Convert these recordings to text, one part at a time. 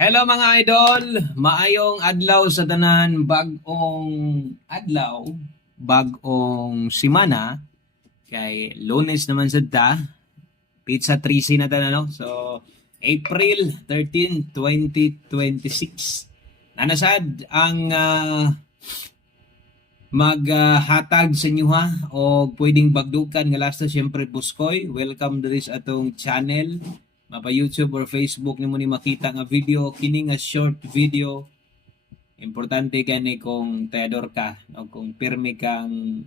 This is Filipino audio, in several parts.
Hello mga idol, maayong adlaw sa tanan, bag-ong adlaw, bag-ong simana, kay Lunes naman sa pizza 3C na tanan, no? So, April 13, 2026. Nanasad ang maghatag sa inyo ha, o pwedeng bagdukan nga lasta, syempre Buskoy, welcome to this atong channel. Mapa YouTube or Facebook nimo ni makita nga video, kini nga short video. Importante kani kung tayador ka o kung pirmi kang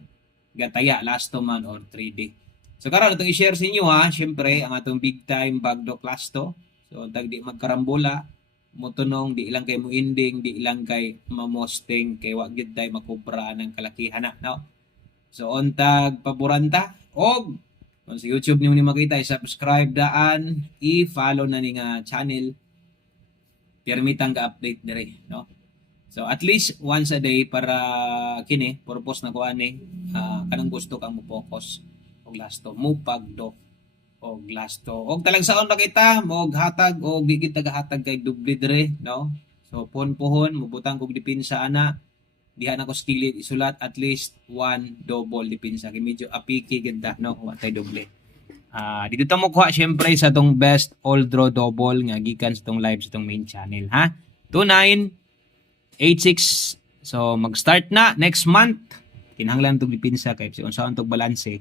gataya last man or 3D. So karon atong i-share sa inyo ha, syempre ang atong big time bagdok lasto. So tag di magkarambola, mutunong di ilang kay muinding, di ilang kay mamosting kay wa gyud tay makubra ng kalakihan na, no? So ontag paboranta og kung sa YouTube niyo ni makita, i-subscribe daan, i-follow na ni nga channel. Permitang ga-update dire, no? So at least once a day para kini purpose na ko ani kanang gusto kang mo-focus og lasto, mo pagdo og lasto. Og talagsaon ra kita mo hatag og di kita gahatag kay doble dire, no? So pohon mubutang kog depensa ana. Diha na ko skillet isulat at least one double depensa kay medyo apiki ganda, no? Watay doble. Dito ta mo kuha syempre sa tong best all draw double nga gikan sa tong live sa tong main channel, ha? 2986. So mag-start na next month. Kinahanglan tong depensa kay unsaon tong balanse.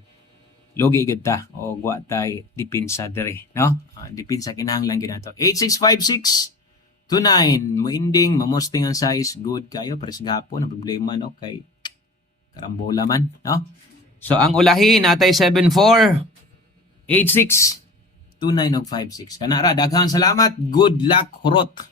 Logi gid ta o wa tay depensa dire, no? Depensa kinahanglan gid nato. 8656 29 mo ending mamosting ang size good kayo pares gapon ang problema, no, kay karambola man, no? So ang ulahi natay 74 86 29 og 56 kanara. Daghang salamat, good luck, hurot.